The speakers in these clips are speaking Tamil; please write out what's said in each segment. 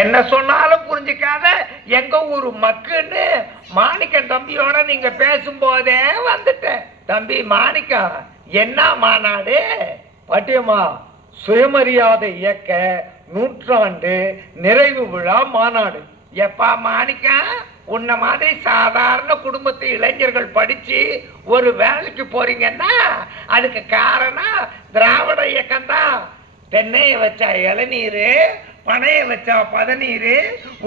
என்ன சொன்னாலும் புரிஞ்சுக்காத எங்க ஊரு மக்குன்னு மாணிக்கம் தம்பியோட நீங்க பேசும்போதே வந்துட்டேன். தம்பி மாணிக்கம், என்ன மாநாடு? பாட்டியம்மா, சுயமரியாதை இயக்க நூற்றாண்டு நிறைவு விழா மாநாடு. எப்பா மாணிக்கம், உன்ன மாதிரி சாதாரண குடும்பத்து இளைஞர்கள் படிச்சு ஒரு வேலைக்கு போறீங்கன்னா அதுக்கு காரணம் திராவிட இயக்கம் தான். தென்னைய வச்சா இளநீரு, பனைய வச்சா பதநீரு,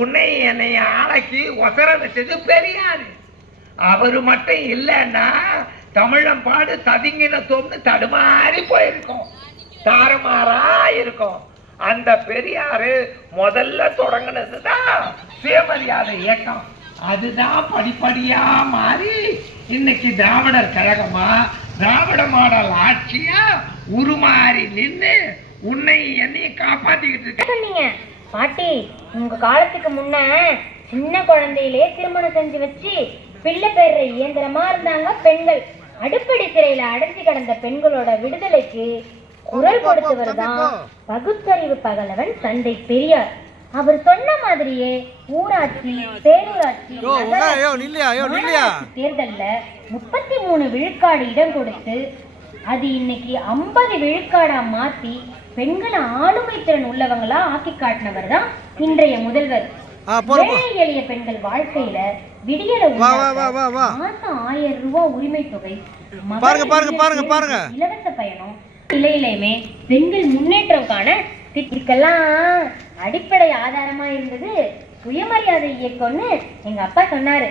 உன்னையும் என்னைய ஆளாக்கி ஒசர வச்சது பெரியாரு. அவரு மட்டும் இல்லைன்னா தமிழன் பாடு ததுங்கின தோம்னு தடுமாறி போயிருக்கும், தாறுமாறா இருக்கும். அந்த பெரியாரு முதல்ல தொடங்கினதுதான் சுயமரியாதை இயக்கம். அதுதான் படிப்படியா மாறி இன்னைக்கு திராவிடர் கழகமா, திராவிட மாடல் ஆட்சியா உருமாறி நின்று உன்னை என்னையும் காப்பாத்திக்கிட்டு இருக்க. பாட்டி, உங்க காலத்துக்கு முன்ன சின்ன குழந்தையிலே திருமணம் செஞ்சு வச்சு பிள்ளை பெற இயந்திரமா இருந்தாங்க பெண்கள். அடுப்படி சிறையில அடைஞ்சு கிடந்த பெண்களோட விடுதலைக்கு குரல் கொடுத்தவர் தான் பகுத்தறிவு பகலவன் தந்தை பெரியார். அவர் சொன்ன மாதிரியே ஊராட்சி, பேரூராட்சி தேர்தல்ல 33 விழுக்காடு இடம் கொடுத்து அது இன்னைக்கு 50 விழுக்காடா மாத்தி பெண்களை ஆளுமை திறன் உள்ளவங்களா ஆக்கி காட்டினவர் தான் இன்றைய முதல்வர். ஏழை எளிய பெண்கள் வாழ்க்கையில விடியல மாசம் 1000 ரூபாய் உரிமை தொகை, இலவச பயணம், நிலையிலுமே பெண்கள் முன்னேற்றம்கான இதுக்கெல்லாம் அடிப்படை ஆதாரமா இருந்தது சுயமரியாதை இயக்கம்னு எங்க அப்பா சொன்னாரு.